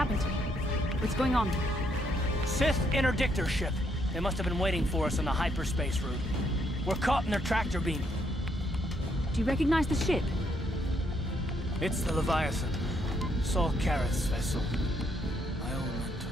happened? What's going on? Sith interdictor ship. They must have been waiting for us on the hyperspace route. We're caught in their tractor beam. Do you recognize the ship? It's the Leviathan. Saul Karath's vessel. My old mentor.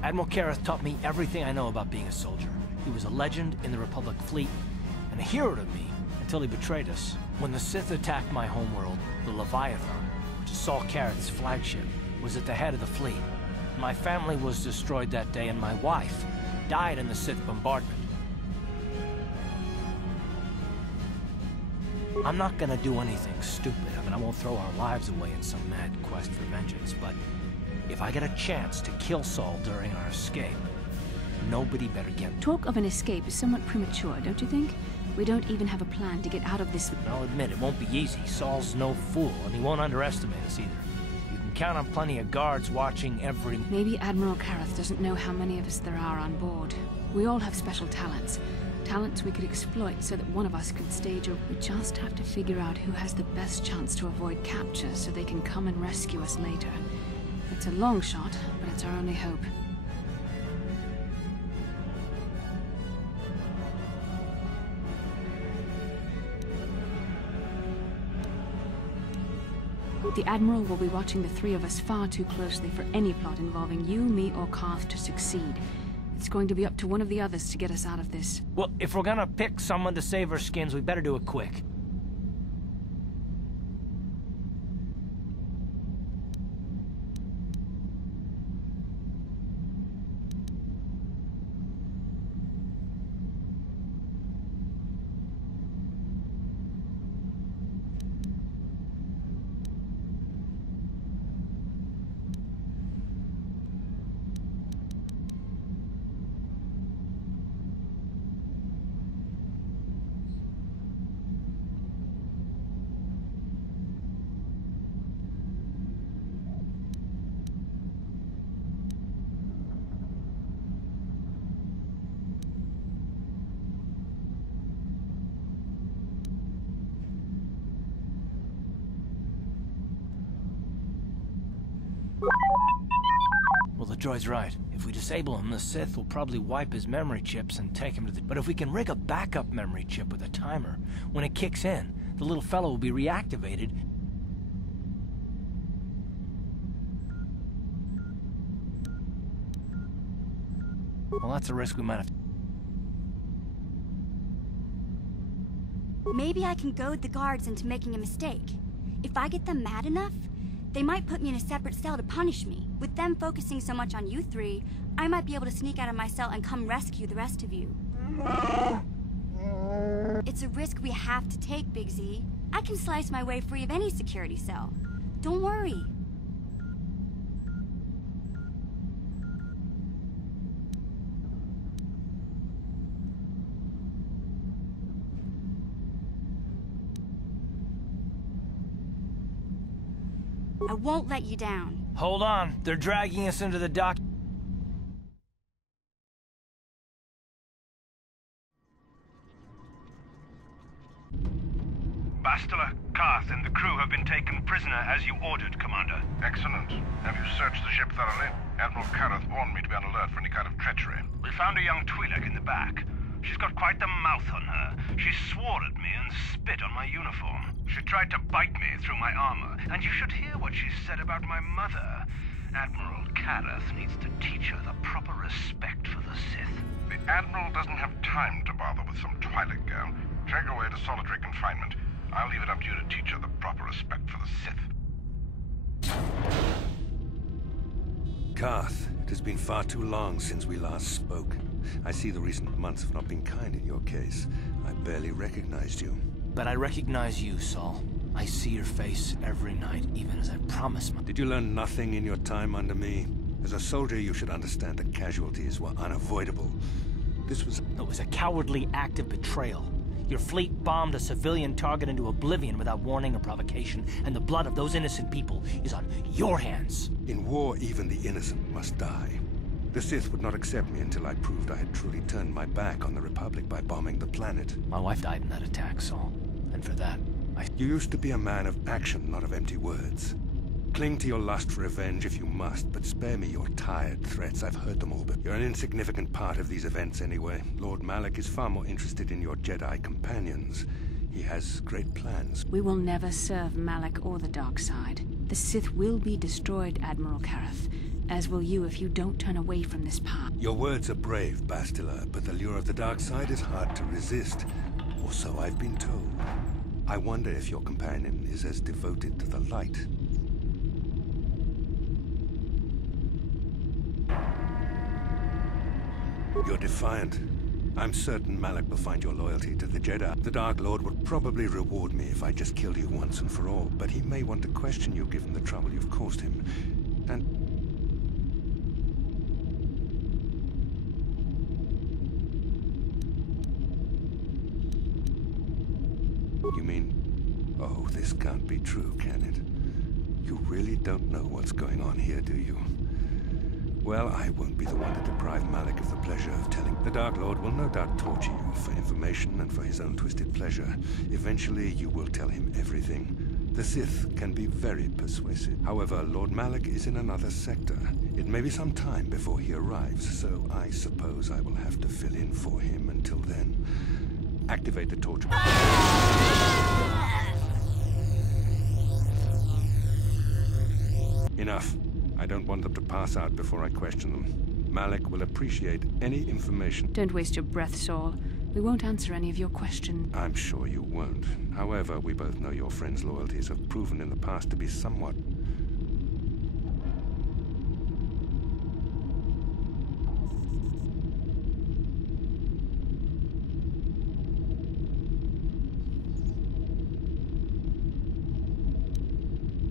Admiral Karath taught me everything I know about being a soldier. He was a legend in the Republic fleet, and a hero to me until he betrayed us. When the Sith attacked my homeworld, the Leviathan, which is Saul Karath's flagship, was at the head of the fleet. My family was destroyed that day, and my wife died in the Sith bombardment. I'm not gonna do anything stupid. I mean, I won't throw our lives away in some mad quest for vengeance, but if I get a chance to kill Saul during our escape, nobody better get... Talk of an escape is somewhat premature, don't you think? We don't even have a plan to get out of this... I'll admit, it won't be easy. Saul's no fool, and he won't underestimate us either. You can count on plenty of guards watching every... Maybe Admiral Karath doesn't know how many of us there are on board. We all have special talents. Talents we could exploit so that one of us could stage a... We just have to figure out who has the best chance to avoid capture so they can come and rescue us later. It's a long shot, but it's our only hope. The Admiral will be watching the three of us far too closely for any plot involving you, me, or Carth to succeed. It's going to be up to one of the others to get us out of this. Well, if we're gonna pick someone to save our skins, we better do it quick. Well, the droid's right. If we disable him, the Sith will probably wipe his memory chips and take him to the... But if we can rig a backup memory chip with a timer, when it kicks in, the little fellow will be reactivated. Well, that's a risk we might have to... Maybe I can goad the guards into making a mistake. If I get them mad enough, they might put me in a separate cell to punish me. With them focusing so much on you three, I might be able to sneak out of my cell and come rescue the rest of you. It's a risk we have to take, Big Z. I can slice my way free of any security cell. Don't worry. I won't let you down. Hold on. They're dragging us into the dock. Bastila, Carth, and the crew have been taken prisoner as you ordered, Commander. Excellent. Have you searched the ship thoroughly? Admiral Karath warned me to be on alert for any kind of treachery. We found a young Twi'lek in the back. She's got quite the mouth on her. She swore at me and spit on my uniform. She tried to bite me through my armor, and you should hear what she said about my mother. Admiral Karath needs to teach her the proper respect for the Sith. The Admiral doesn't have time to bother with some Twi'lek girl. Take her away to solitary confinement. I'll leave it up to you to teach her the proper respect for the Sith. Carth, it has been far too long since we last spoke. I see the recent months have not been kind in your case. I barely recognized you. But I recognize you, Saul. I see your face every night, even as I promised my... Did you learn nothing in your time under me? As a soldier, you should understand that casualties were unavoidable. This was... It was a cowardly act of betrayal. Your fleet bombed a civilian target into oblivion without warning or provocation, and the blood of those innocent people is on your hands. In war, even the innocent must die. The Sith would not accept me until I proved I had truly turned my back on the Republic by bombing the planet. My wife died in that attack, Saul. And for that, You used to be a man of action, not of empty words. Cling to your lust for revenge if you must, but spare me your tired threats. I've heard them all, but you're an insignificant part of these events anyway. Lord Malak is far more interested in your Jedi companions. He has great plans. We will never serve Malak or the dark side. The Sith will be destroyed, Admiral Kareth, as will you if you don't turn away from this path. Your words are brave, Bastila, but the lure of the dark side is hard to resist. Or so I've been told. I wonder if your companion is as devoted to the light. You're defiant. I'm certain Malak will find your loyalty to the Jedi. The Dark Lord would probably reward me if I just killed you once and for all, but he may want to question you given the trouble you've caused him. And... You mean... Oh, this can't be true, can it? You really don't know what's going on here, do you? Well, I won't be the one to deprive Malak of the pleasure of telling. The Dark Lord will no doubt torture you for information and for his own twisted pleasure. Eventually, you will tell him everything. The Sith can be very persuasive. However, Lord Malak is in another sector. It may be some time before he arrives, so I suppose I will have to fill in for him until then. Activate the torture. Enough. I don't want them to pass out before I question them. Malak will appreciate any information. Don't waste your breath, Saul. We won't answer any of your questions. I'm sure you won't. However, we both know your friend's loyalties have proven in the past to be somewhat...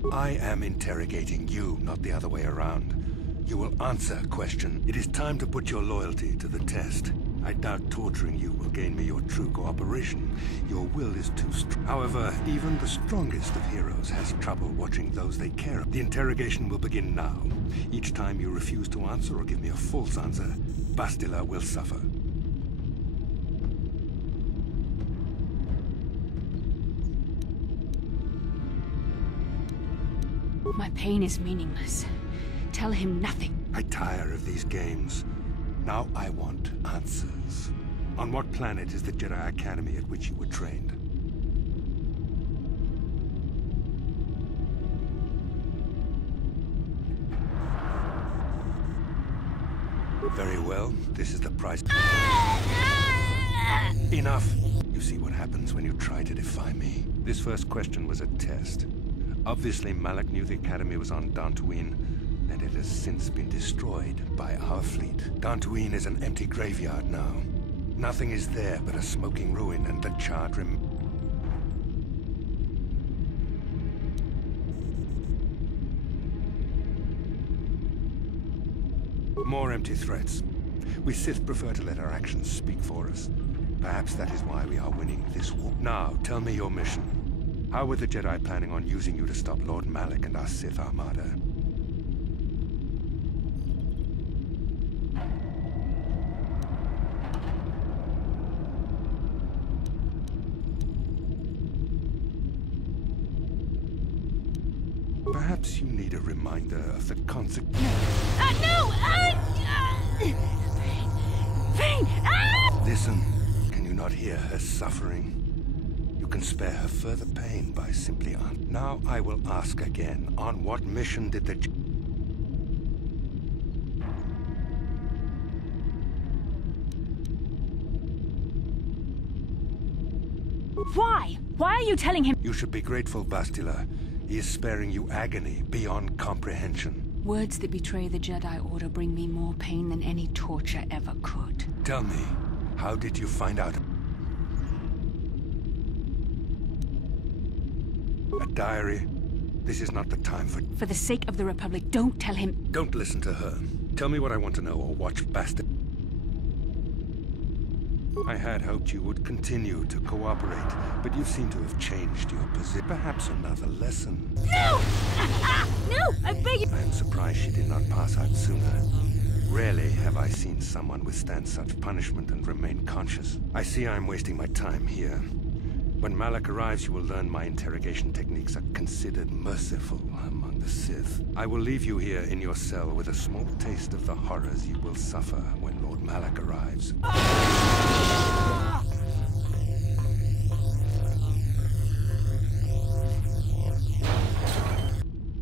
I am interrogating you, not the other way around. You will answer a question. It is time to put your loyalty to the test. I doubt torturing you will gain me your true cooperation. Your will is too strong. However, even the strongest of heroes has trouble watching those they care about. The interrogation will begin now. Each time you refuse to answer or give me a false answer, Bastila will suffer. My pain is meaningless. Tell him nothing. I tire of these games. Now I want answers. On what planet is the Jedi Academy at which you were trained? Very well. This is the price. Enough! You see what happens when you try to defy me. This first question was a test. Obviously, Malak knew the Academy was on Dantooine, and it has since been destroyed by our fleet. Dantooine is an empty graveyard now. Nothing is there but a smoking ruin and the charred More empty threats. We Sith prefer to let our actions speak for us. Perhaps that is why we are winning this war. Now, tell me your mission. How were the Jedi planning on using you to stop Lord Malak and our Sith Armada? Perhaps you need a reminder of the consequences. No! Pain! Listen, can you not hear her suffering? You can spare her further pain by simply answering. Now I will ask again, on what mission did the... Why? Why are you telling him? You should be grateful, Bastila. He is sparing you agony beyond comprehension. Words that betray the Jedi Order bring me more pain than any torture ever could. Tell me, how did you find out? A diary? This is not the time for... For the sake of the Republic, don't tell him... Don't listen to her. Tell me what I want to know, or watch bastard. I had hoped you would continue to cooperate, but you seem to have changed your position. Perhaps another lesson. No! No! I beg you! I am surprised she did not pass out sooner. Rarely have I seen someone withstand such punishment and remain conscious. I see I am wasting my time here. When Malak arrives, you will learn my interrogation techniques are considered merciful among the Sith. I will leave you here in your cell with a small taste of the horrors you will suffer when Lord Malak arrives.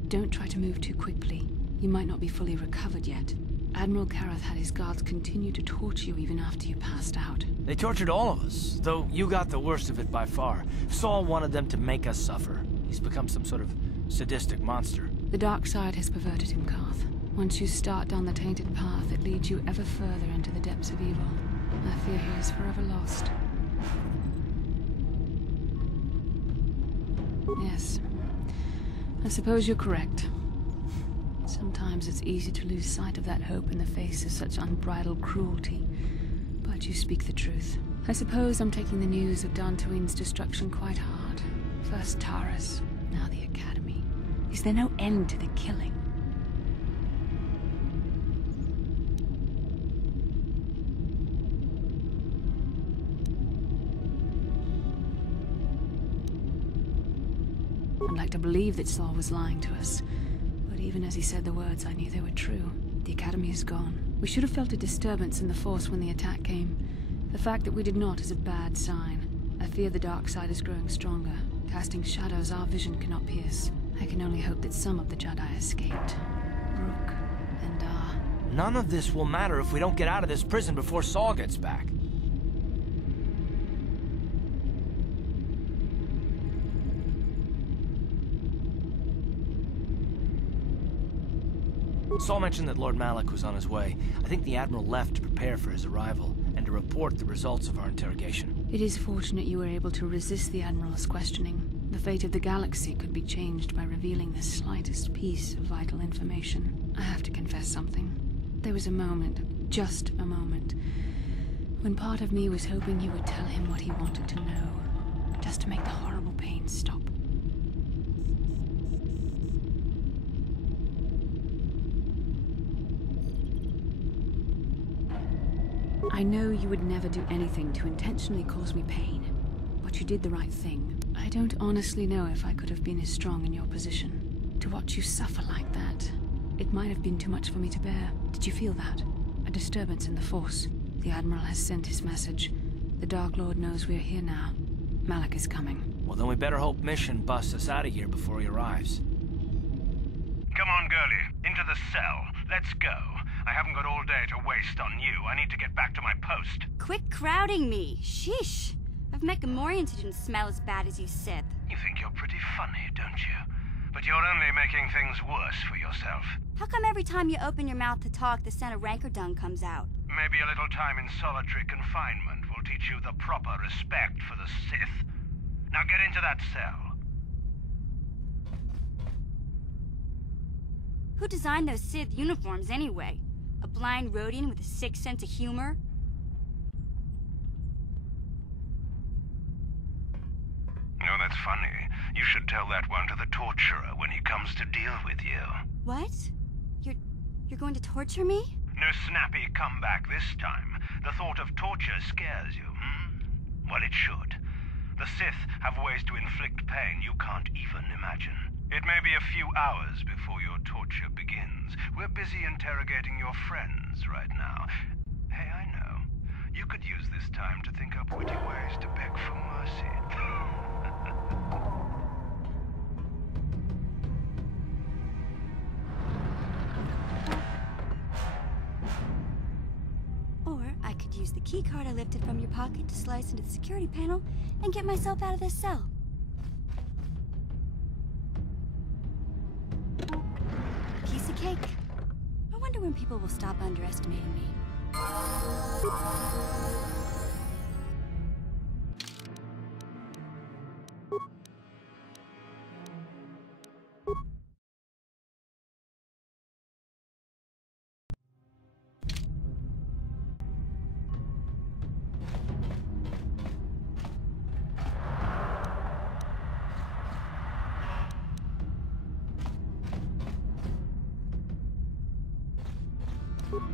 Don't try to move too quickly. You might not be fully recovered yet. Admiral Karath had his guards continue to torture you even after you passed out. They tortured all of us, though you got the worst of it by far. Saul wanted them to make us suffer. He's become some sort of sadistic monster. The dark side has perverted him, Karth. Once you start down the tainted path, it leads you ever further into the depths of evil. I fear he is forever lost. Yes. I suppose you're correct. Sometimes it's easy to lose sight of that hope in the face of such unbridled cruelty. But you speak the truth. I suppose I'm taking the news of Dantooine's destruction quite hard. First Taurus, now the Academy. Is there no end to the killing? I'd like to believe that Saul was lying to us. But even as he said the words, I knew they were true. The Academy is gone. We should have felt a disturbance in the Force when the attack came. The fact that we did not is a bad sign. I fear the dark side is growing stronger, casting shadows our vision cannot pierce. I can only hope that some of the Jedi escaped. Rook and Dar. None of this will matter if we don't get out of this prison before Saul gets back. Saul mentioned that Lord Malak was on his way. I think the Admiral left to prepare for his arrival, and to report the results of our interrogation. It is fortunate you were able to resist the Admiral's questioning. The fate of the galaxy could be changed by revealing the slightest piece of vital information. I have to confess something. There was a moment, just a moment, when part of me was hoping you would tell him what he wanted to know, just to make the horrible pain stop. I know you would never do anything to intentionally cause me pain, but you did the right thing. I don't honestly know if I could have been as strong in your position. To watch you suffer like that, it might have been too much for me to bear. Did you feel that? A disturbance in the Force. The Admiral has sent his message. The Dark Lord knows we're here now. Malak is coming. Well, then we better hope Mission busts us out of here before he arrives. Come on, girlie. Into the cell. Let's go. I haven't got all day to waste on you. I need to get back to my post. Quit crowding me. Sheesh. I've met Gamorreans who didn't smell as bad as you, Sith. You think you're pretty funny, don't you? But you're only making things worse for yourself. How come every time you open your mouth to talk, the scent of rancor dung comes out? Maybe a little time in solitary confinement will teach you the proper respect for the Sith. Now get into that cell. Who designed those Sith uniforms anyway? A blind Rhodian with a sick sense of humor? No, that's funny. You should tell that one to the torturer when he comes to deal with you. What? You're going to torture me? No snappy comeback this time. The thought of torture scares you, Well, it should. The Sith have ways to inflict pain you can't even imagine. It may be a few hours before your torture begins. We're busy interrogating your friends right now. Hey, I know. You could use this time to think up witty ways to beg for mercy. Or I could use the keycard I lifted from your pocket to slice into the security panel and get myself out of this cell. Piece of cake. I wonder when people will stop underestimating me.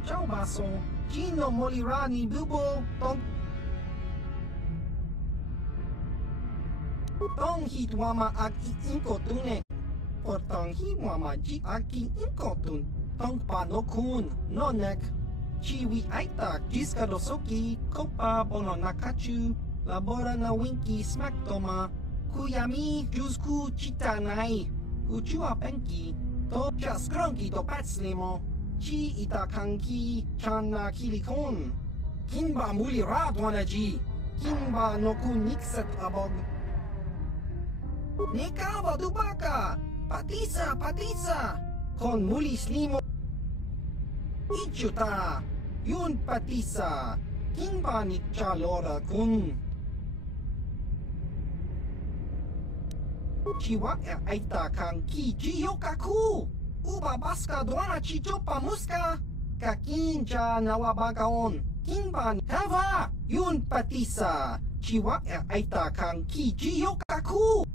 Ciao baso, Jin non morirà ni bubo, Tong hit wama ag inkotune. Portong hi wama ji aki inkotun. Tong pa no kun, no nek. Chiwi aita jiska dosoki, kopa bono nakachu. Labora na winki smack toma. Kuyami jusku chitanai. Uchua penki. To chaskronki to patslimo. Chi itakanki chana kilikon. Kinba muli radwana ji. Kinba no kun nikset abog. Nikawa dubaka! Patisa! Patisa! Kon muli slimo... Ichuta! Yun patisa! Kinba ni chalora kun... Chiwa aita kan ki jiyokaku! Uba baska doana chichopa muska! Kakinja nawabagaon! Kinba ni... Hava! Yun patisa! Chiwa aita kan ki jiyokaku!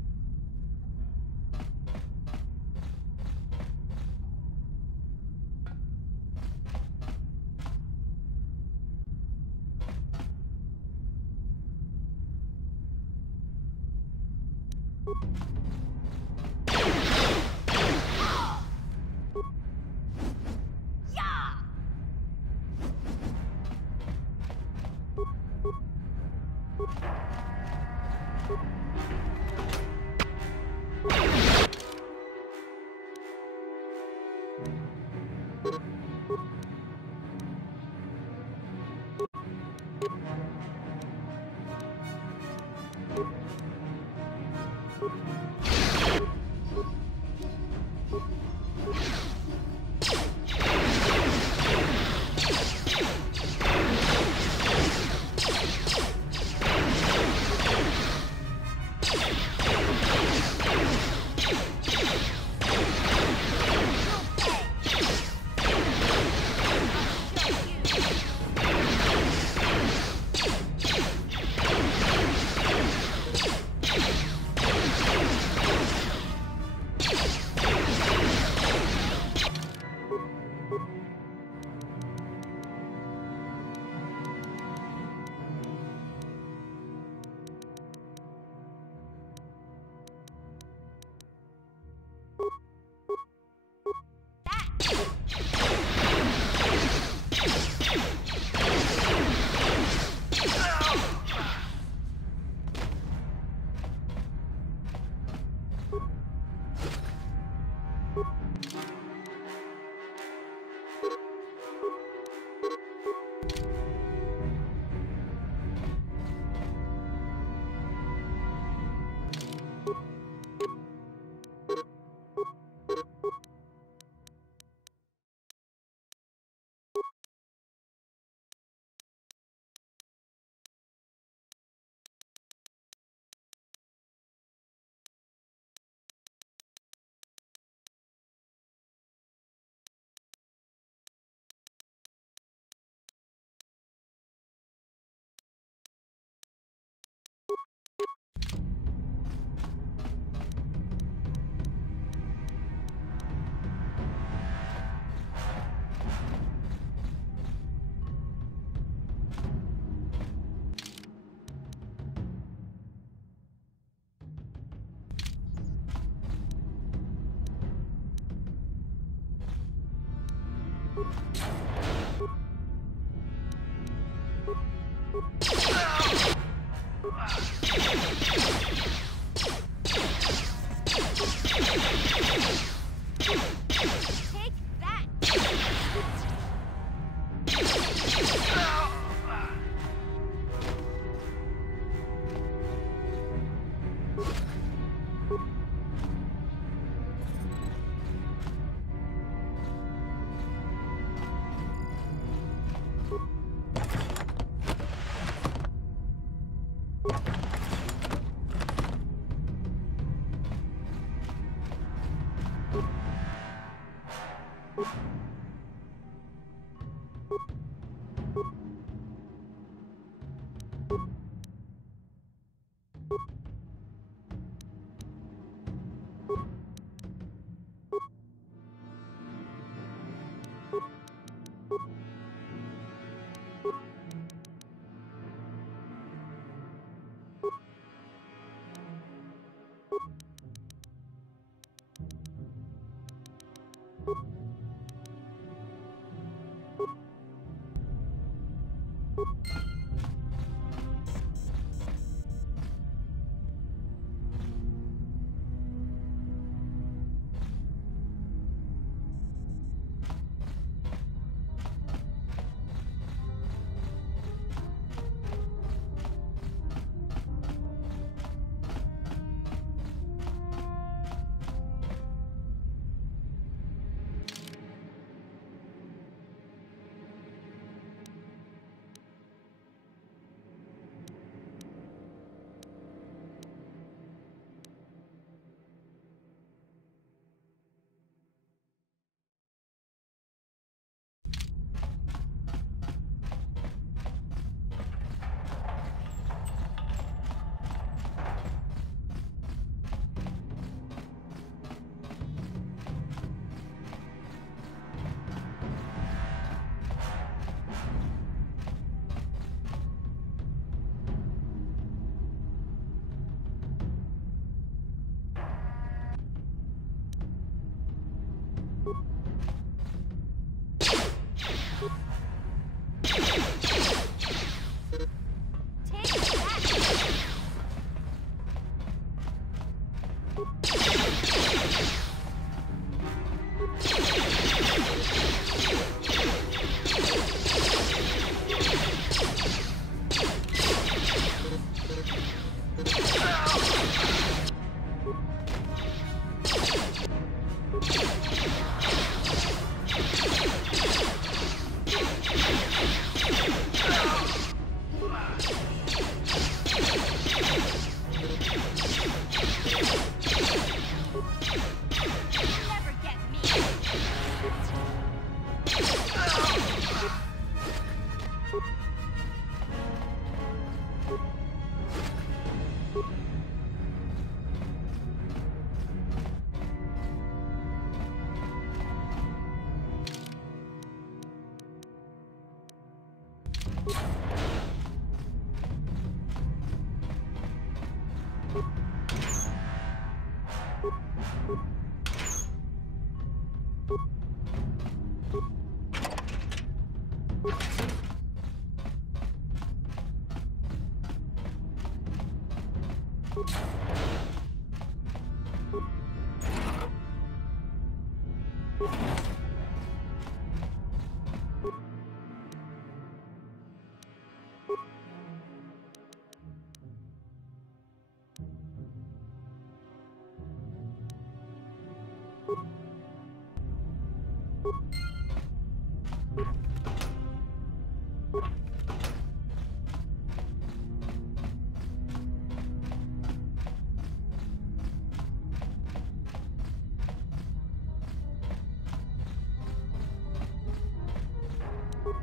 you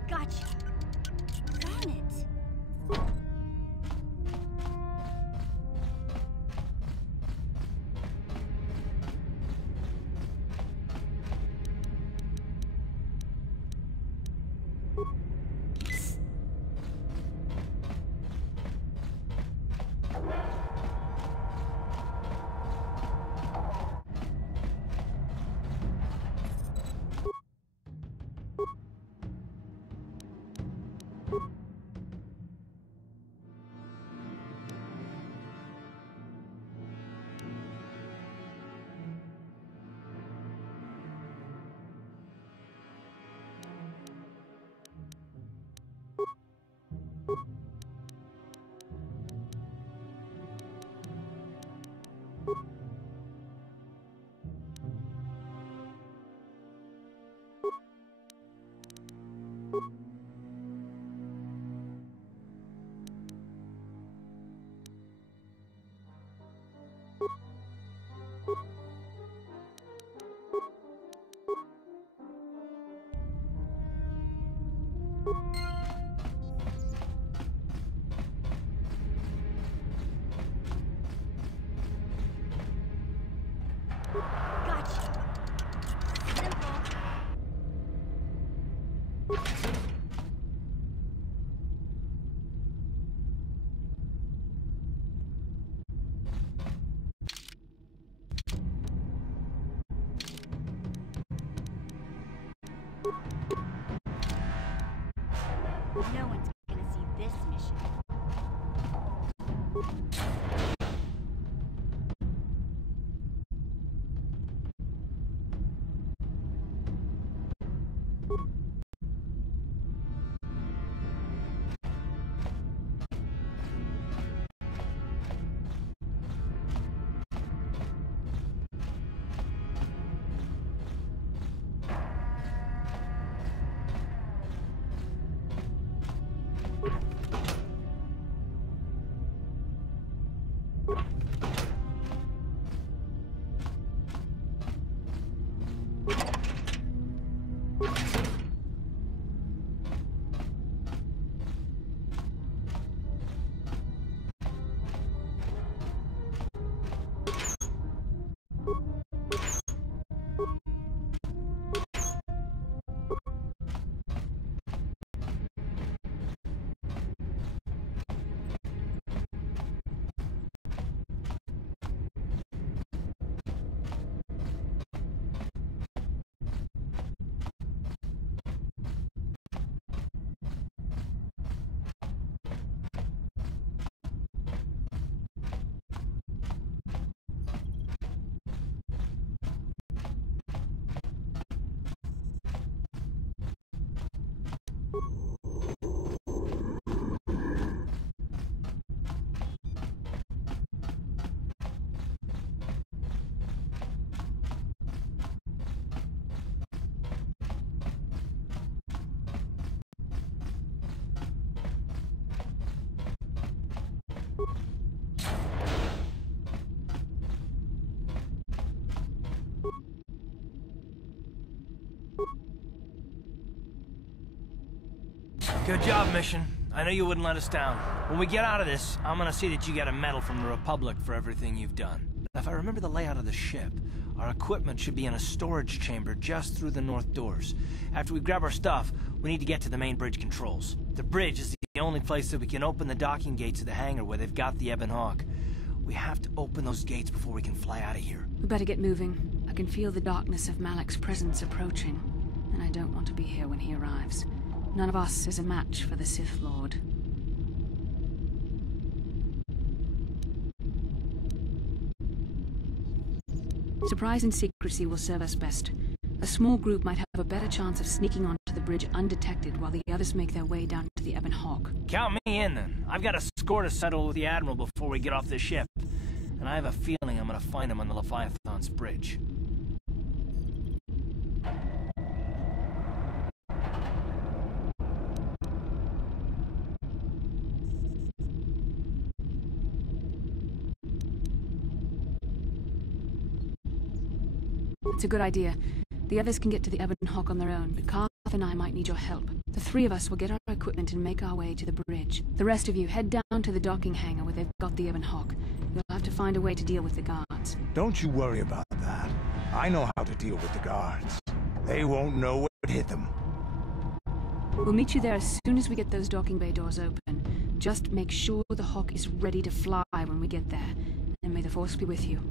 Gotcha. Darn it. Good job, Mission. I know you wouldn't let us down. When we get out of this, I'm gonna see that you get a medal from the Republic for everything you've done. If I remember the layout of the ship, our equipment should be in a storage chamber just through the north doors. After we grab our stuff, we need to get to the main bridge controls. The bridge is the only place that we can open the docking gates of the hangar where they've got the Ebon Hawk. We have to open those gates before we can fly out of here. We better get moving. I can feel the darkness of Malak's presence approaching, and I don't want to be here when he arrives. None of us is a match for the Sith Lord. Surprise and secrecy will serve us best. A small group might have a better chance of sneaking onto the bridge undetected while the others make their way down to the Ebon Hawk. Count me in, then. I've got a score to settle with the Admiral before we get off this ship. And I have a feeling I'm gonna find him on the Leviathan's bridge. It's a good idea. The others can get to the Ebon Hawk on their own, but Carth and I might need your help. The three of us will get our equipment and make our way to the bridge. The rest of you head down to the docking hangar where they've got the Ebon Hawk. You'll have to find a way to deal with the guards. Don't you worry about that. I know how to deal with the guards. They won't know what hit them. We'll meet you there as soon as we get those docking bay doors open. Just make sure the Hawk is ready to fly when we get there. And may the Force be with you.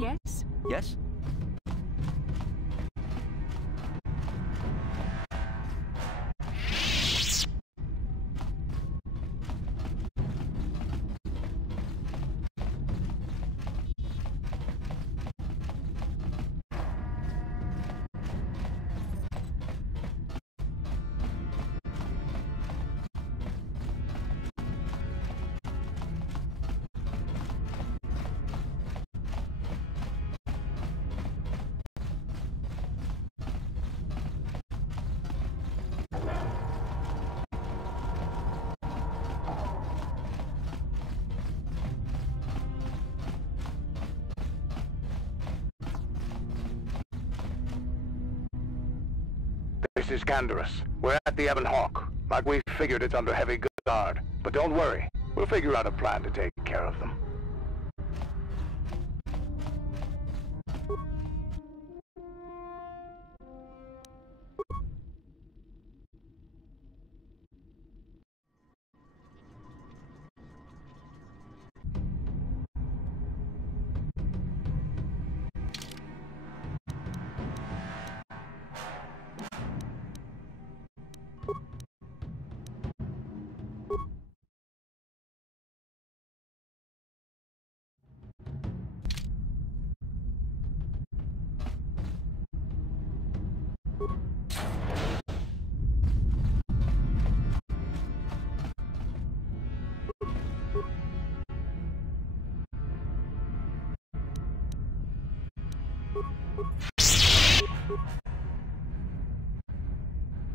Yes? Yes? This is Canderous. We're at the Ebon Hawk. Like we figured, it's under heavy guard. But don't worry. We'll figure out a plan to take care of them.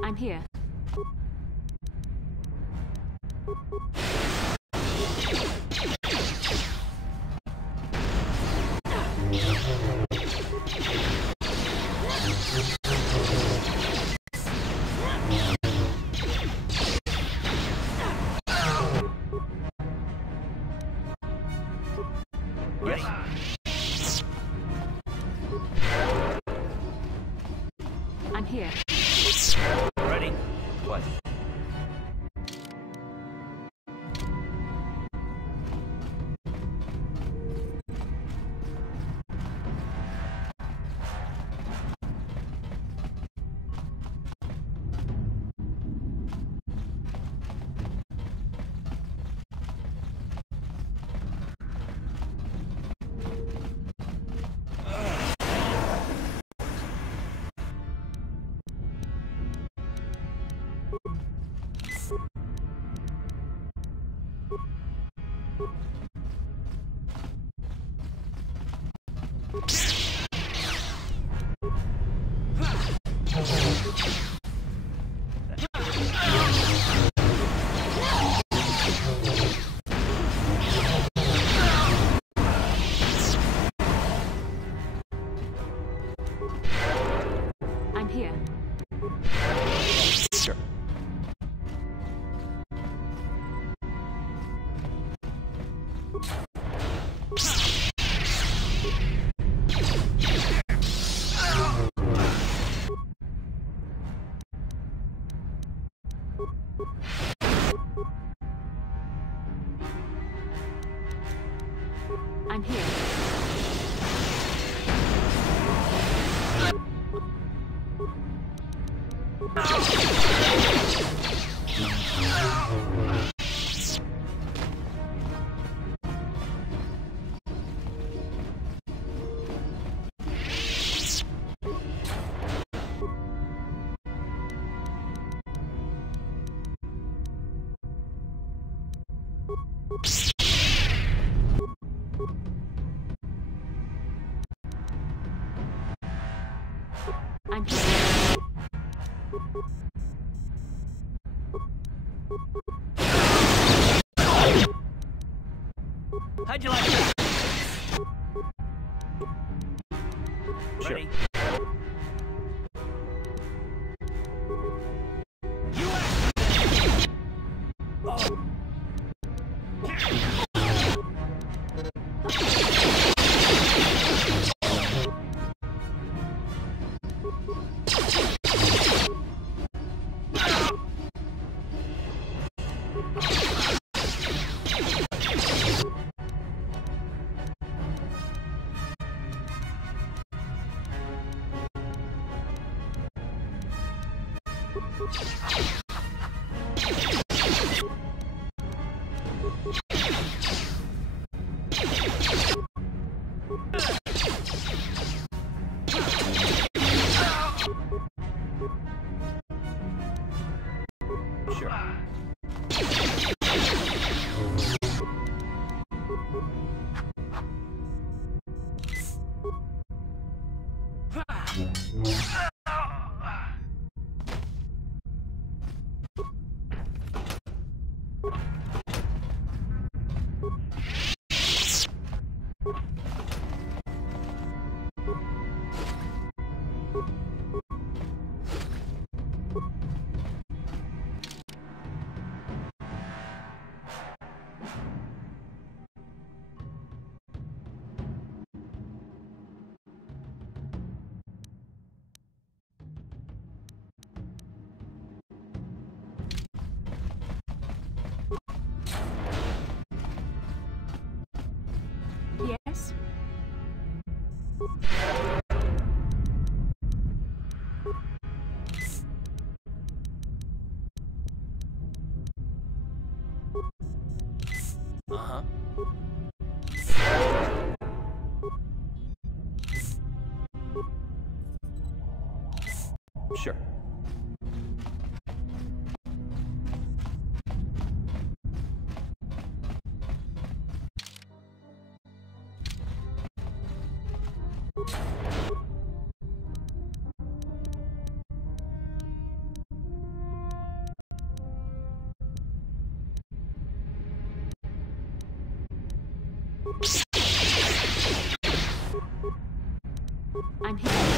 I'm here. I'm here. Ready? What? I'm here. Sure. I'm here. I'm here. How'd you like that? Ready? You oh. Yes? Uh-huh. Sure. I'm here.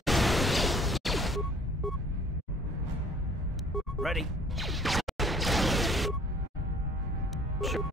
Ready? Sure.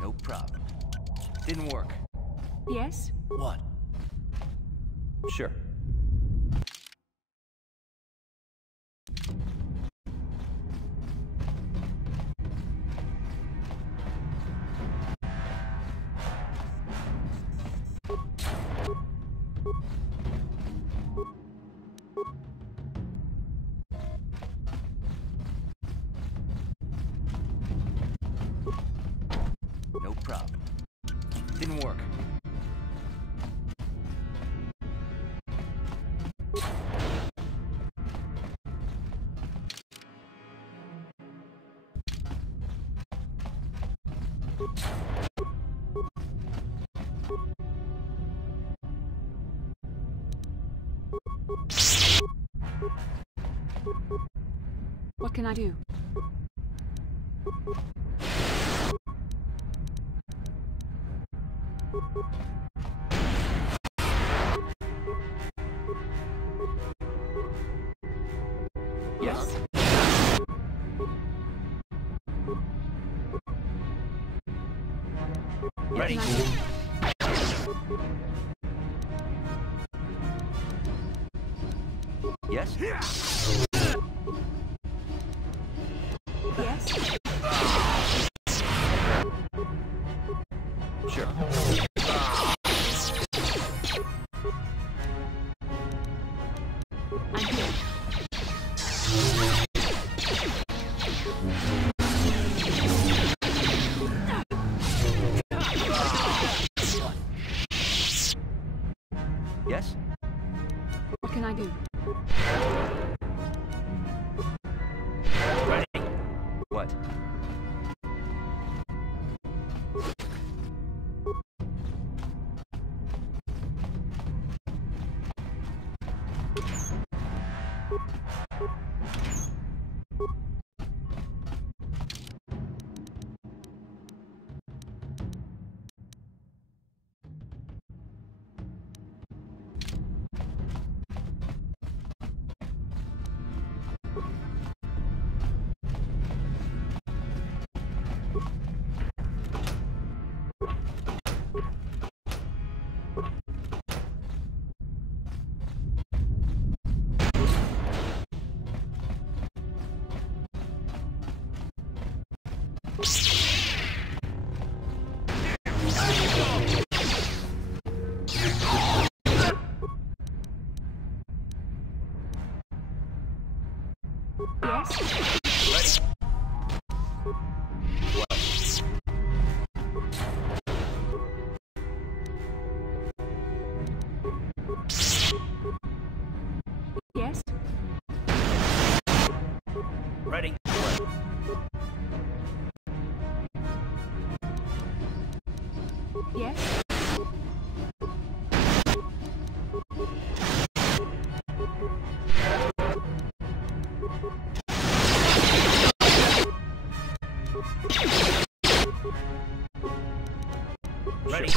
No problem. Didn't work. Yes? What? Sure. No problem. Didn't work. work. What can I do? Yes. Ready. Yes? Yes? Sure. I'm here. Yes? What can I do? Ready. What? Yes? Yes? Ready. Yes? Ready.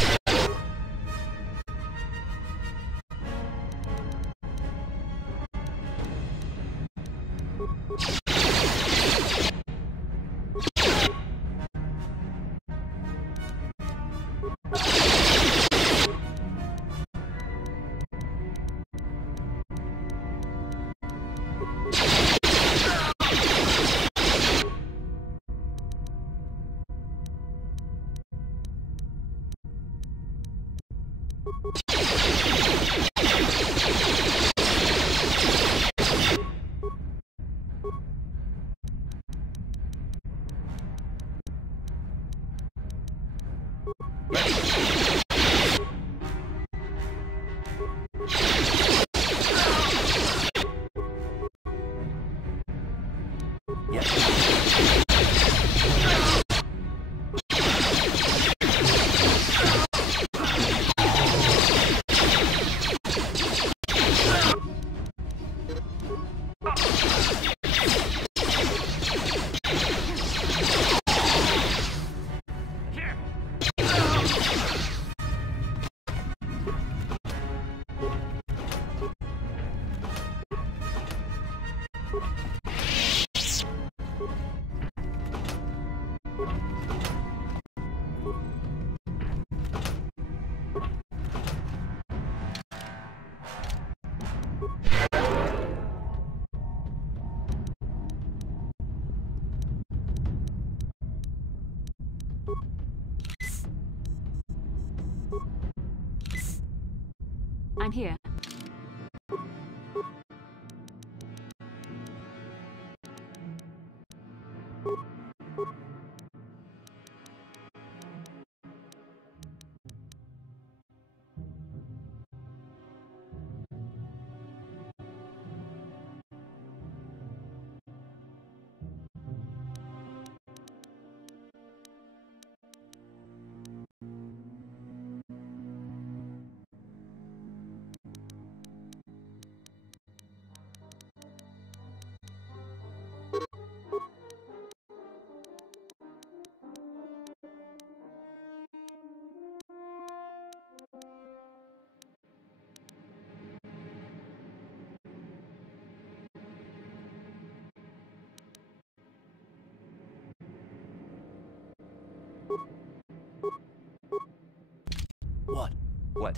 Yes. I'm here. What?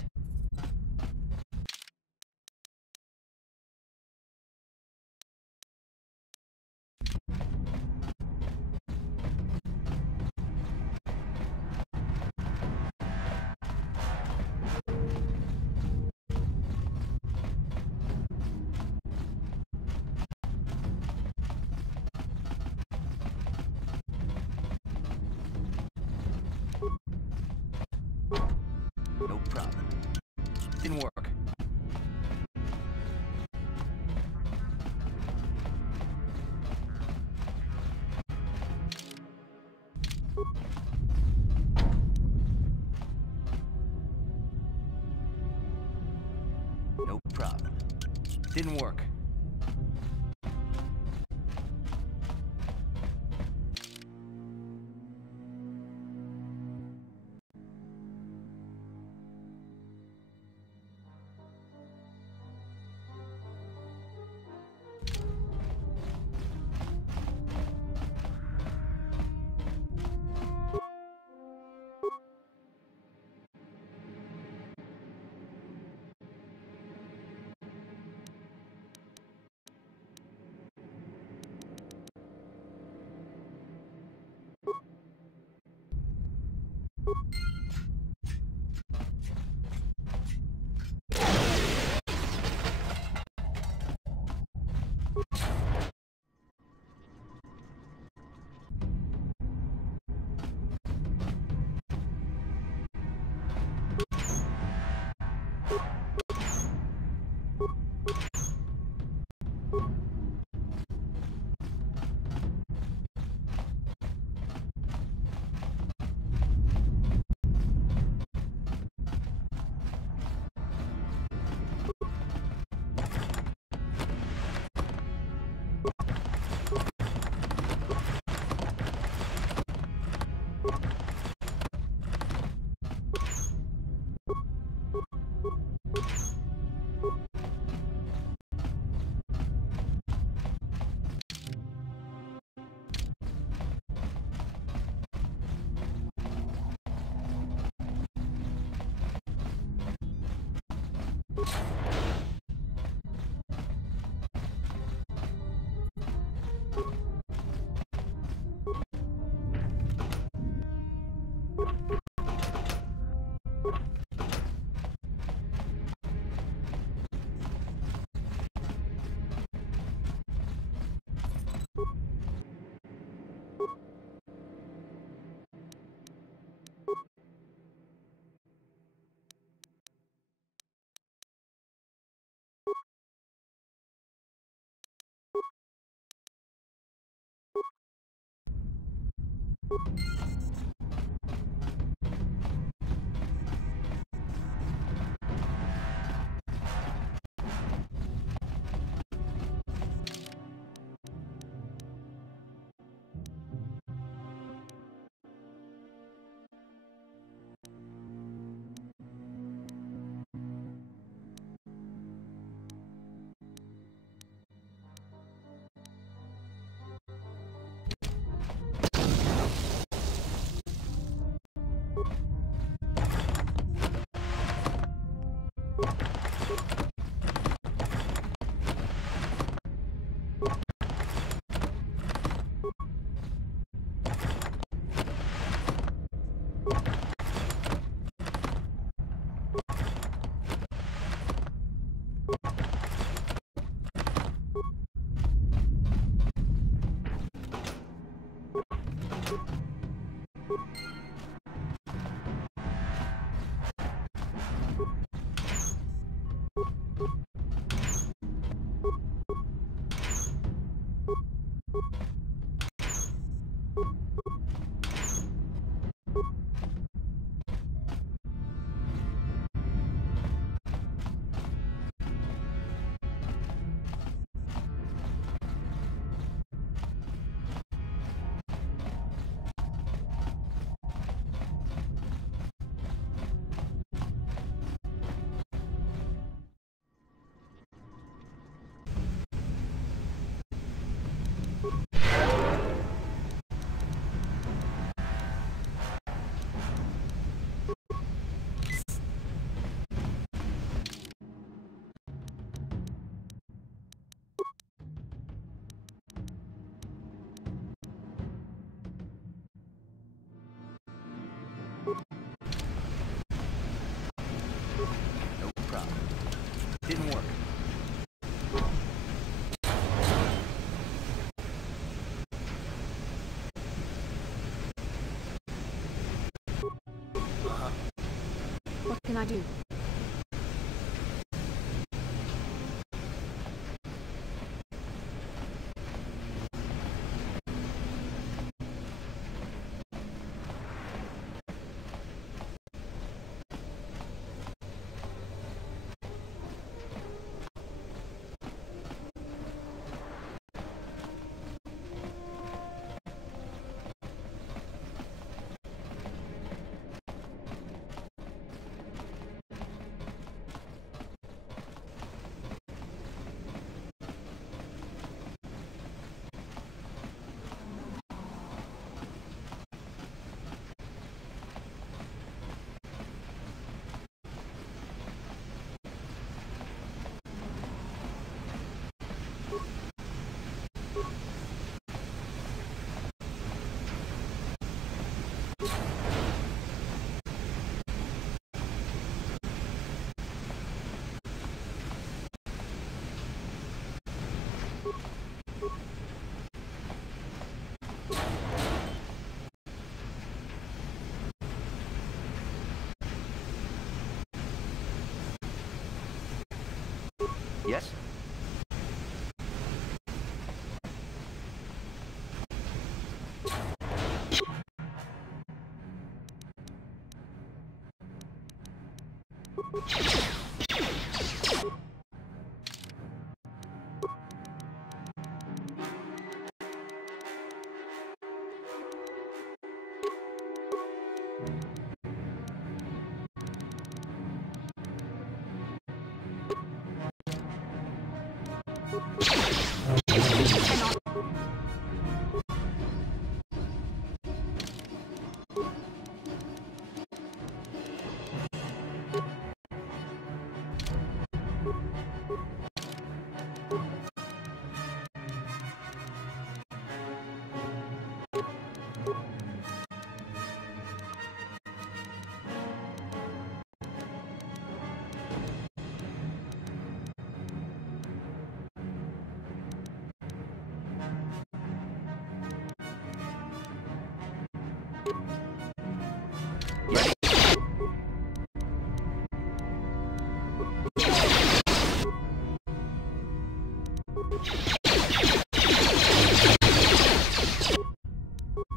No problem. Didn't work. No problem. Didn't work. Didn't work. What can I do? Yes?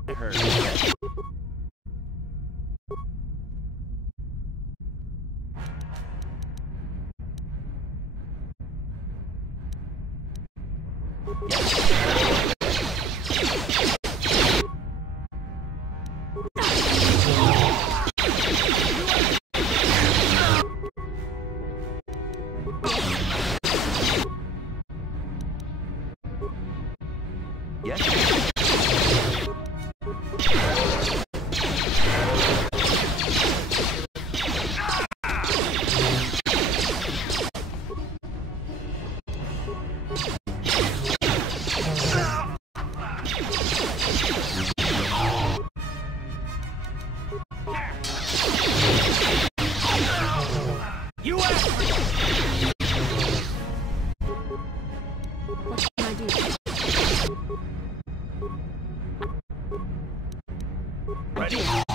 I heard. Yes? You asked for What can I do? ready.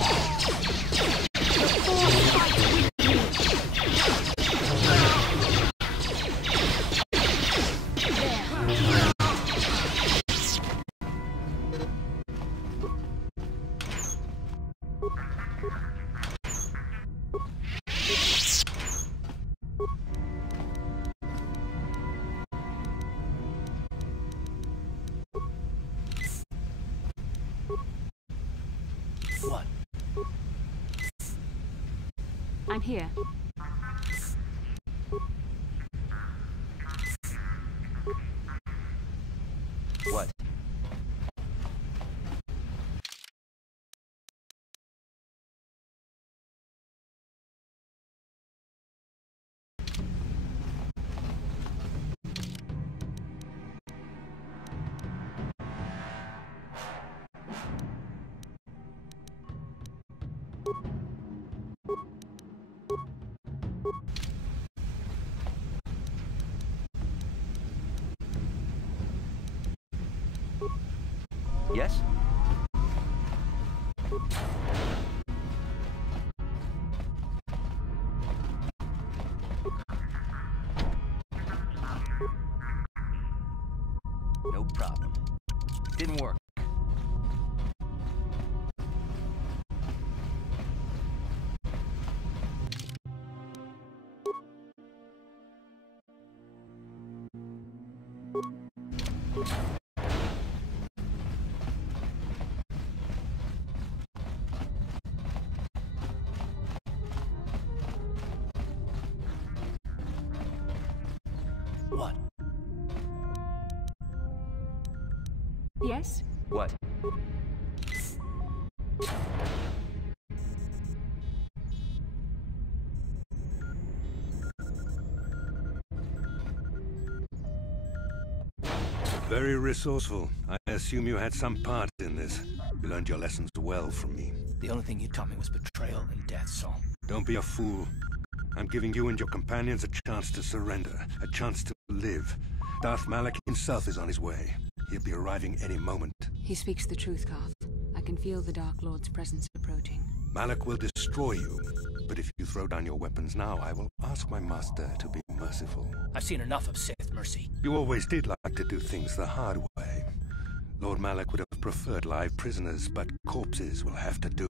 What? I'm here. What? Yes? No problem. Didn't work. What? Yes? What? Very resourceful. I assume you had some part in this. You learned your lessons well from me. The only thing you taught me was betrayal and death, Saul. Don't be a fool. I'm giving you and your companions a chance to surrender, a chance to live. Darth Malak himself is on his way. He'll be arriving any moment. He speaks the truth, Garth. I can feel the Dark Lord's presence approaching. Malak will destroy you. But if you throw down your weapons now, I will ask my master to be merciful. I've seen enough of Sith mercy. You always did like to do things the hard way. Lord Malak would have preferred live prisoners, but corpses will have to do.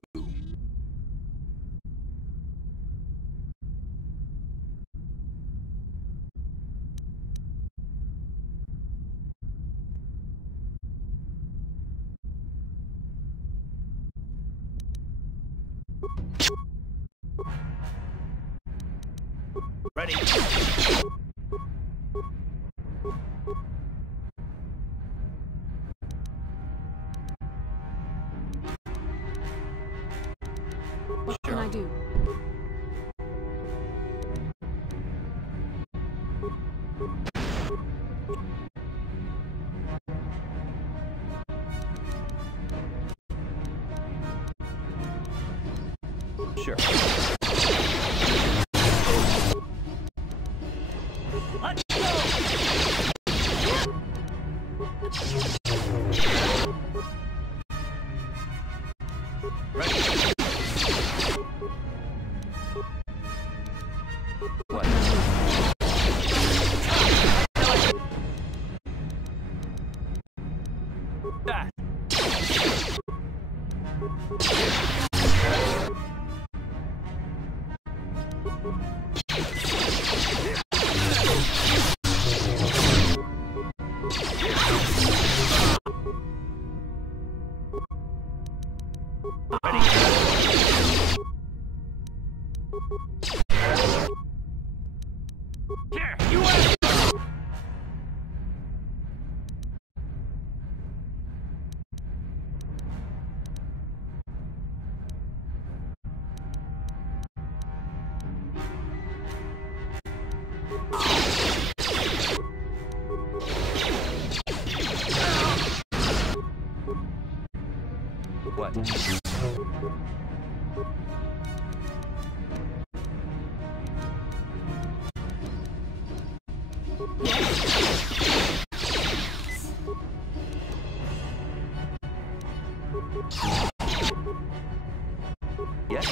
Ready? What can I do? Sure. Let's go! Ready? What? That. Ready? Here, you win! What? Yes?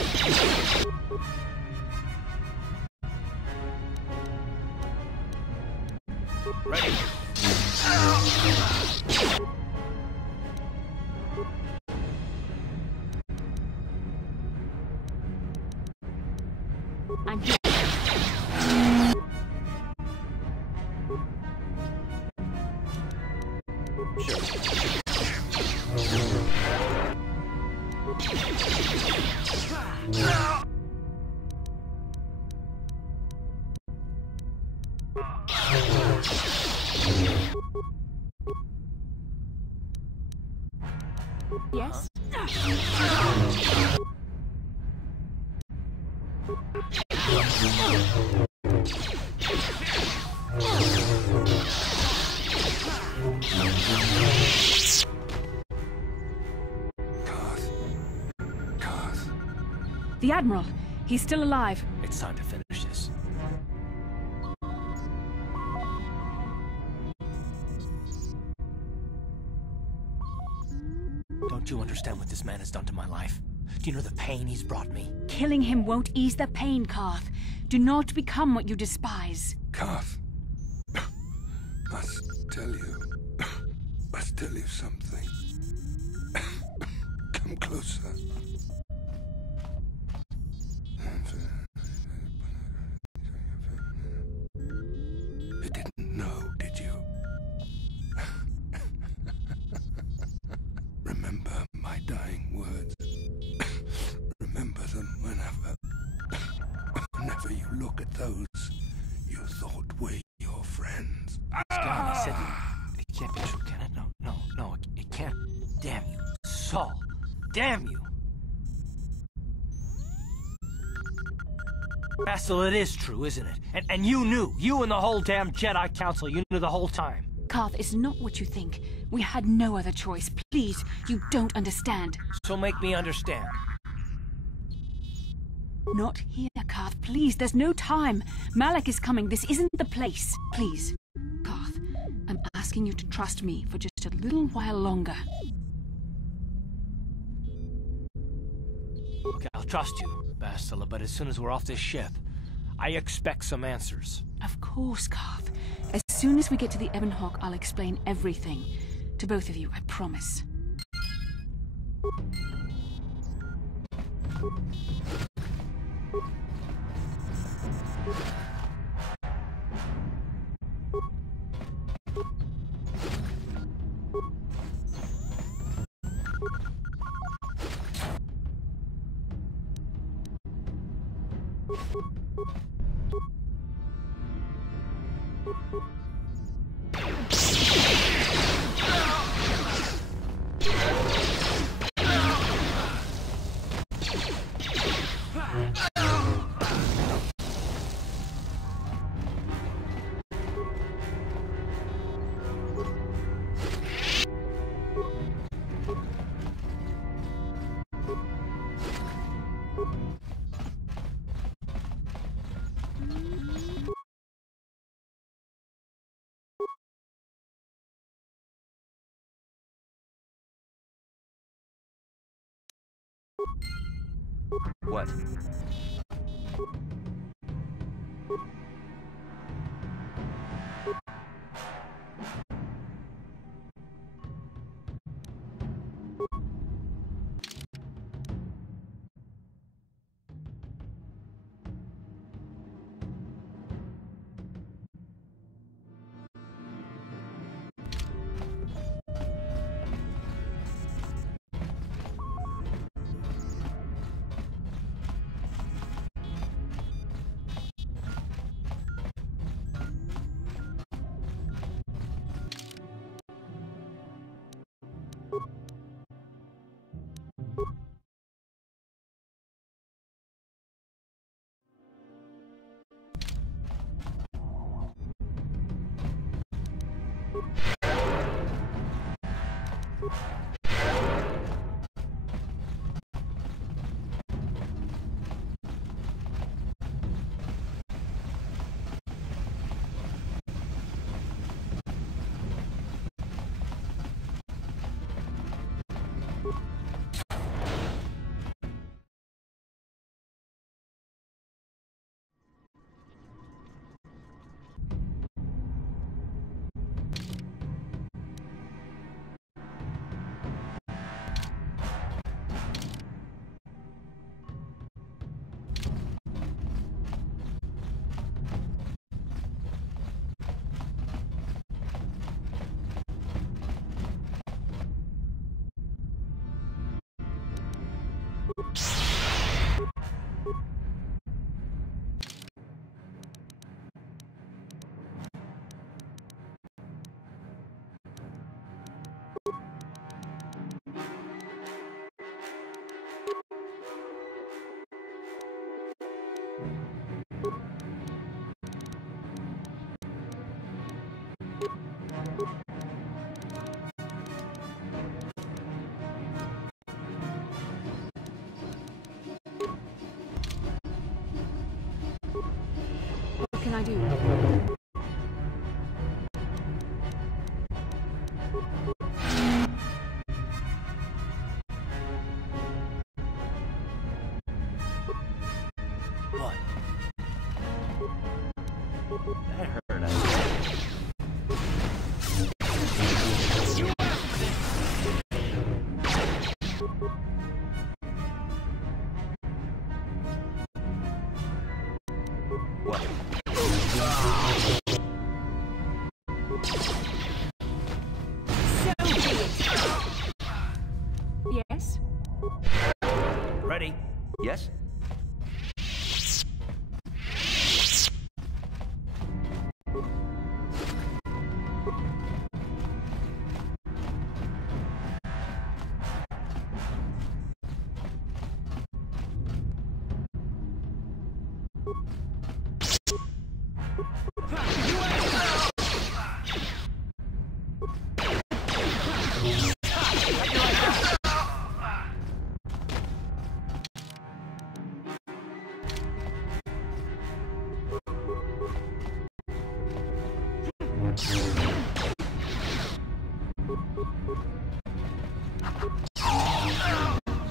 Ready? I'm here. Yes? Garth. The Admiral. He's still alive. It's time to finish this. Do you understand what this man has done to my life? Do you know the pain he's brought me? Killing him won't ease the pain, Karth. Do not become what you despise. Karth, must tell you something. Come closer. You didn't know, did you? Remember my dying words. Remember them whenever you look at those you thought were your friends. God, he said it can't be true, can it? No, it can't. Damn you, Saul. Damn you. Basil, it is true, isn't it? And you knew. You and the whole damn Jedi Council, you knew the whole time. Karth, it's not what you think. We had no other choice. Please, you don't understand. So make me understand. Not here, Karth. Please, there's no time. Malak is coming. This isn't the place. Please. Karth, I'm asking you to trust me for just a little while longer. Okay, I'll trust you, Bastila, but as soon as we're off this ship, I expect some answers. Of course, Karth. As soon as we get to the Ebon Hawk, I'll explain everything. To both of you, I promise. What? What can I do? That hurt, I What? Yes? Ready? Yes?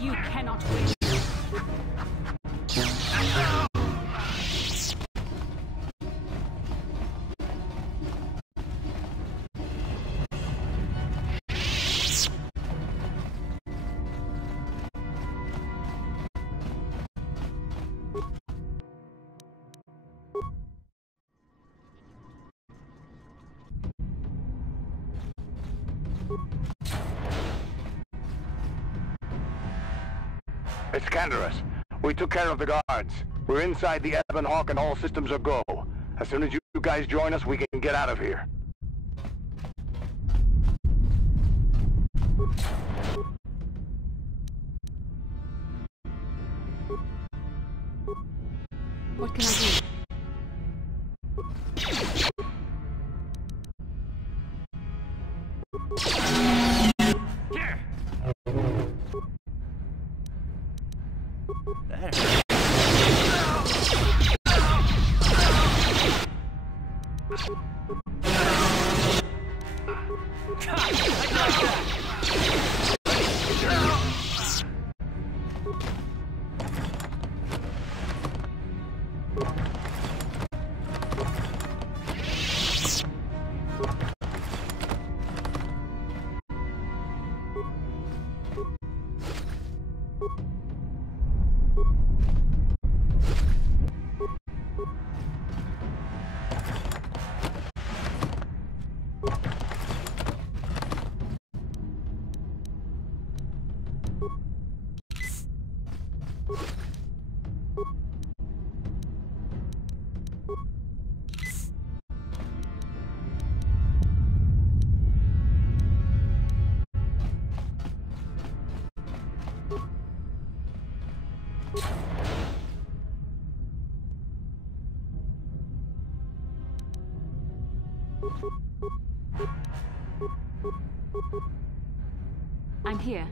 You cannot win. It's Canderous. We took care of the guards. We're inside the Ebon Hawk and all systems are go. As soon as you guys join us, we can get out of here. What can I do? That hurt. I'm here.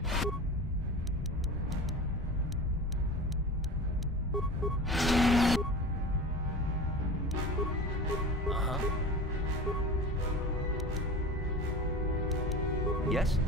Uh-huh. Yes?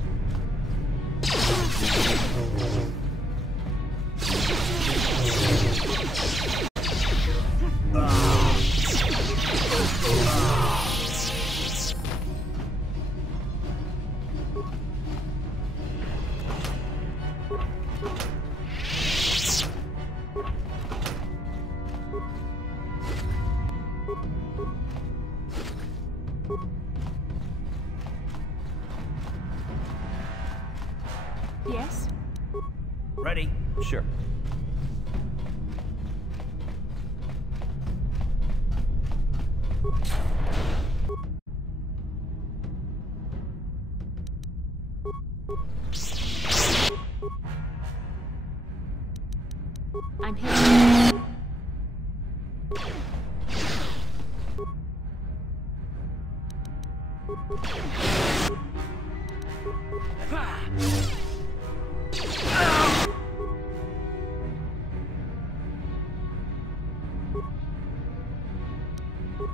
Yes? Ready? Sure. I'm here.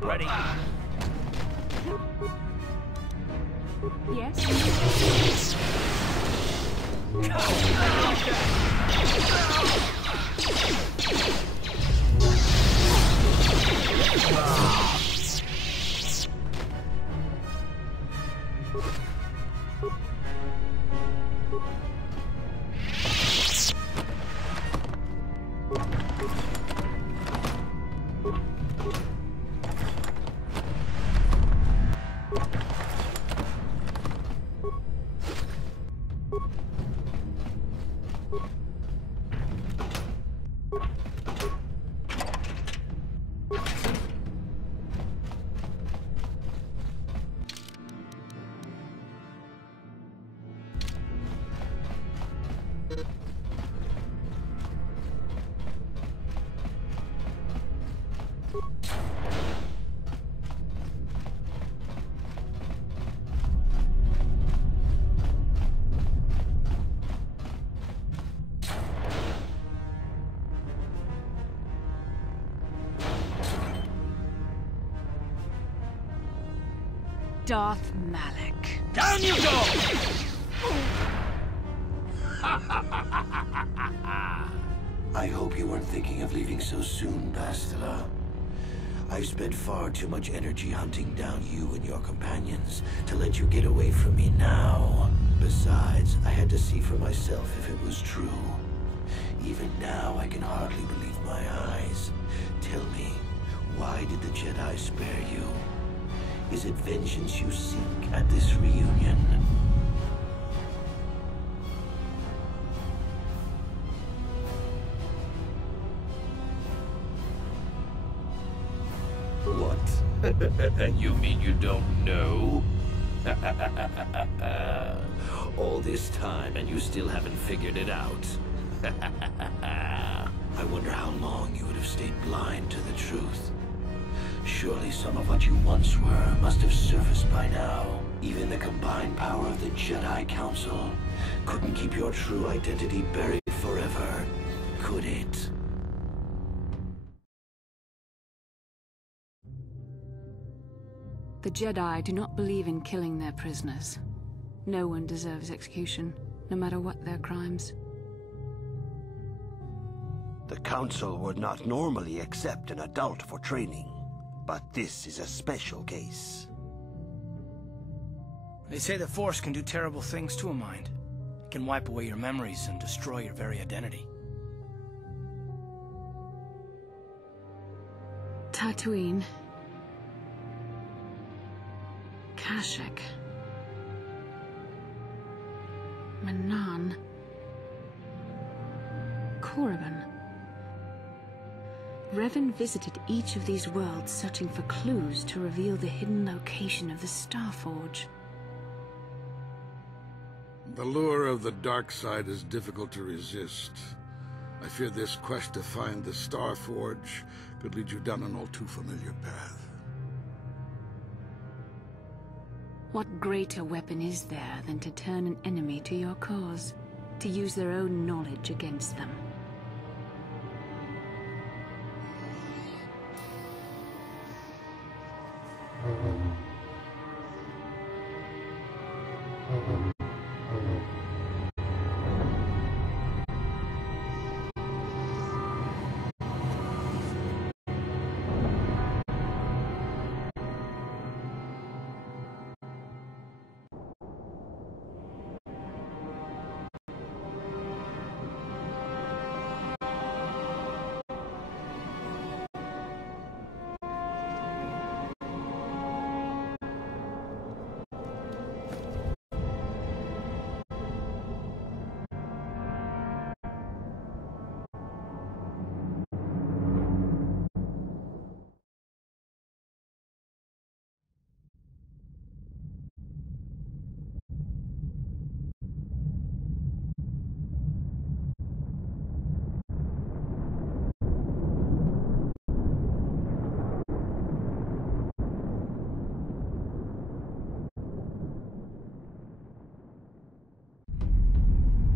Ready? Yes? Darth Malak. Down you go! I hope you weren't thinking of leaving so soon, Bastila. I've spent far too much energy hunting down you and your companions to let you get away from me now. Besides, I had to see for myself if it was true. Even now, I can hardly believe my eyes. Tell me, why did the Jedi spare you? Is it vengeance you seek at this reunion? What? You mean you don't know? All this time and you still haven't figured it out. I wonder how long you would have stayed blind to the truth. Surely some of what you once were must have surfaced by now. Even the combined power of the Jedi Council couldn't keep your true identity buried forever, could it? The Jedi do not believe in killing their prisoners. No one deserves execution, no matter what their crimes. The Council would not normally accept an adult for training, but this is a special case. They say the Force can do terrible things to a mind. It can wipe away your memories and destroy your very identity. Tatooine. Kashyyyk. Manaan. Korriban. Revan visited each of these worlds searching for clues to reveal the hidden location of the Starforge. The lure of the dark side is difficult to resist. I fear this quest to find the Starforge could lead you down an all too familiar path. What greater weapon is there than to turn an enemy to your cause, to use their own knowledge against them?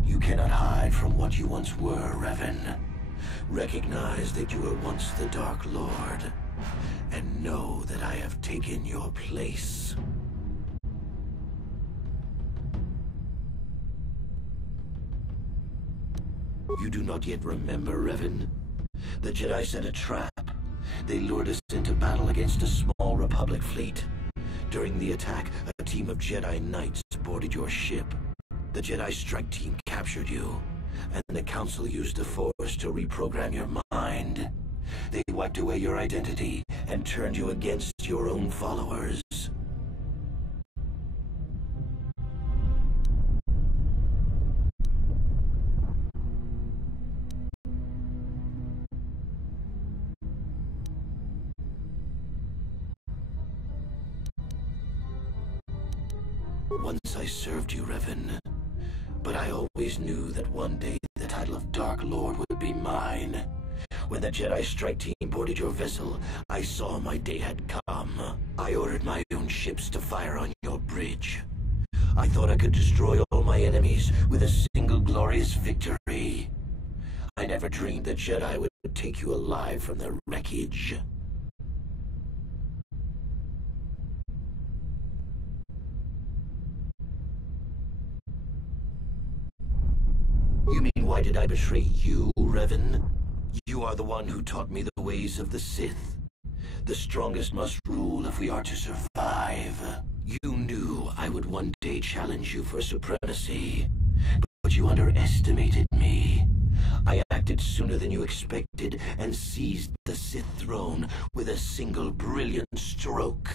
You cannot hide from what you once were, Revan. Recognize that you were once the Dark Lord, and know that I have taken your place. You do not yet remember, Revan? The Jedi set a trap. They lured us into battle against a small Republic fleet. During the attack, a team of Jedi Knights boarded your ship. The Jedi strike team captured you, and the Council used the Force to reprogram your mind. They wiped away your identity and turned you against your own followers. Once I served you, Revan. But I always knew that one day the title of Dark Lord would be mine. When the Jedi strike team boarded your vessel, I saw my day had come. I ordered my own ships to fire on your bridge. I thought I could destroy all my enemies with a single glorious victory. I never dreamed the Jedi would take you alive from the wreckage. You mean, why did I betray you, Revan? You are the one who taught me the ways of the Sith. The strongest must rule if we are to survive. You knew I would one day challenge you for supremacy, but you underestimated me. I acted sooner than you expected and seized the Sith throne with a single brilliant stroke.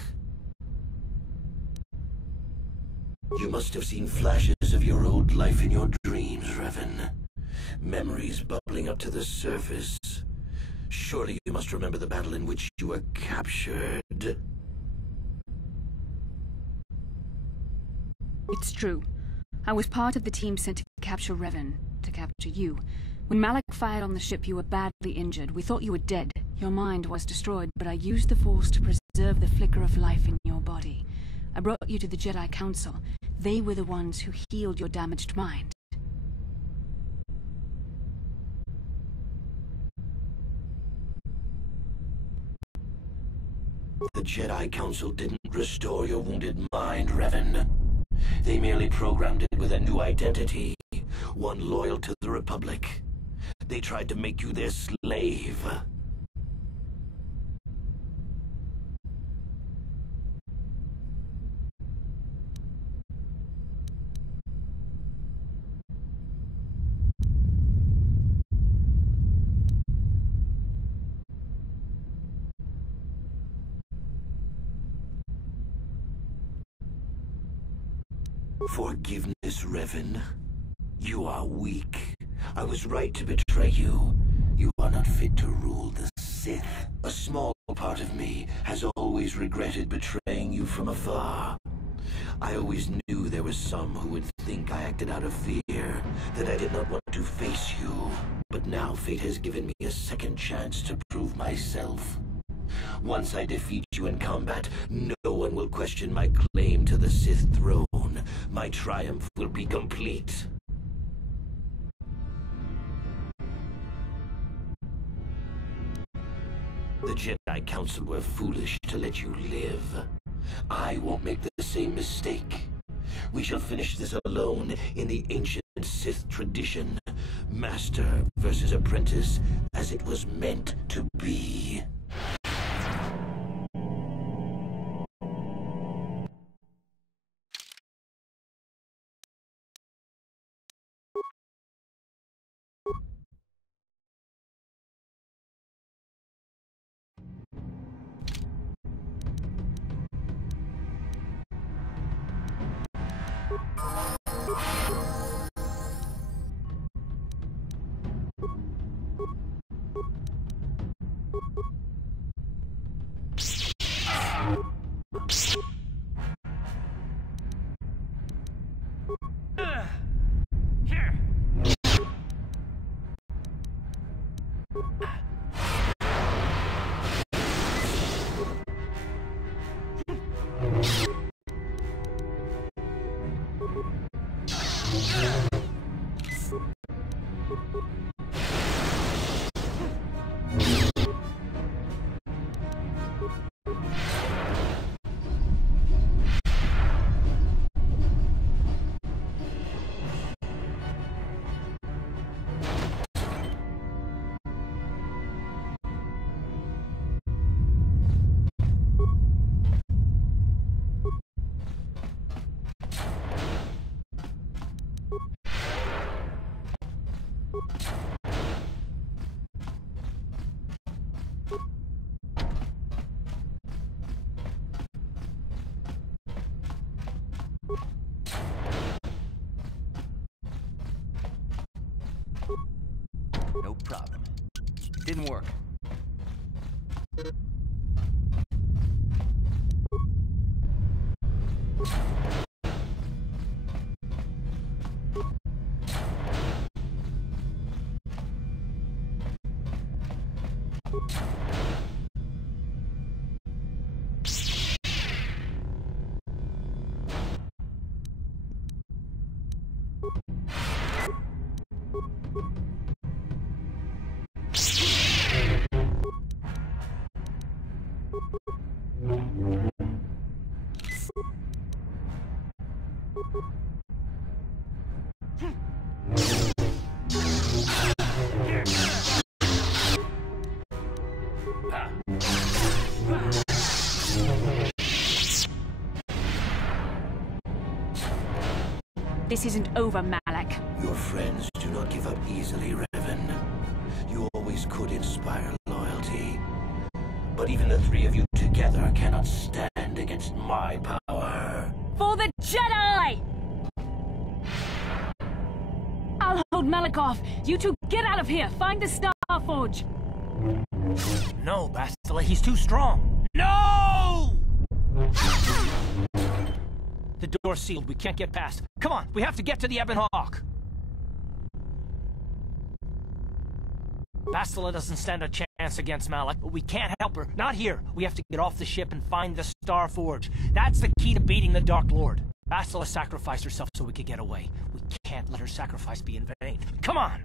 You must have seen flashes of your old life in your dreams, Revan. Memories bubbling up to the surface. Surely you must remember the battle in which you were captured. It's true. I was part of the team sent to capture Revan, to capture you. When Malak fired on the ship, you were badly injured. We thought you were dead. Your mind was destroyed, but I used the Force to preserve the flicker of life in your body. I brought you to the Jedi Council. They were the ones who healed your damaged mind. The Jedi Council didn't restore your wounded mind, Revan. They merely programmed it with a new identity, one loyal to the Republic. They tried to make you their slave. Forgiveness, Revan. You are weak. I was right to betray you. You are not fit to rule the Sith. A small part of me has always regretted betraying you from afar. I always knew there were some who would think I acted out of fear, that I did not want to face you. But now fate has given me a second chance to prove myself. Once I defeat you in combat, no one will question my claim to the Sith throne. My triumph will be complete. The Jedi Council were foolish to let you live. I won't make the same mistake. We shall finish this alone in the ancient Sith tradition. Master versus apprentice, as it was meant to be. No problem. Didn't work. This isn't over, Malak. Your friends do not give up easily, Revan. You always could inspire loyalty. But even the three of you together cannot stand against my power. For the Jedi! I'll hold Malak off. You two get out of here. Find the Star Forge. No, Bastila, he's too strong. No! The door's sealed. We can't get past. Come on, we have to get to the Ebon Hawk. Bastila doesn't stand a chance against Malak, but we can't help her. Not here. We have to get off the ship and find the Star Forge. That's the key to beating the Dark Lord. Bastila sacrificed herself so we could get away. We can't let her sacrifice be in vain. Come on!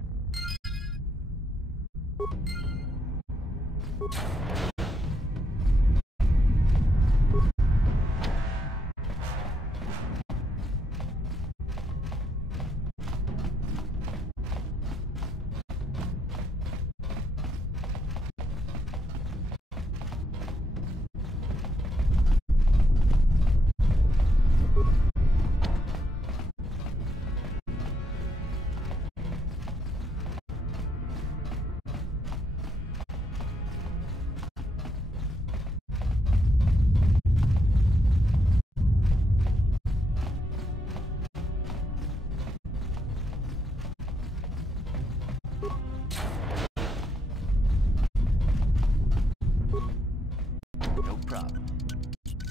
No problem.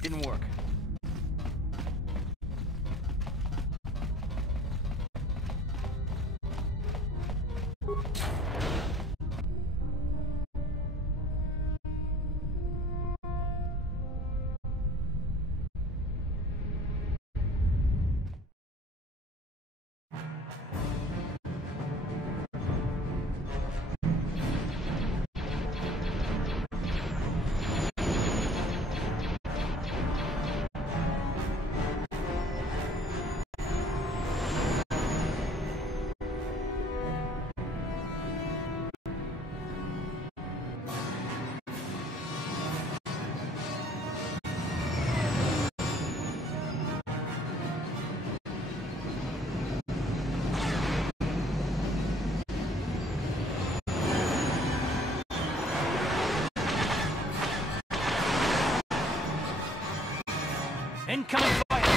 Didn't work. Incoming fire!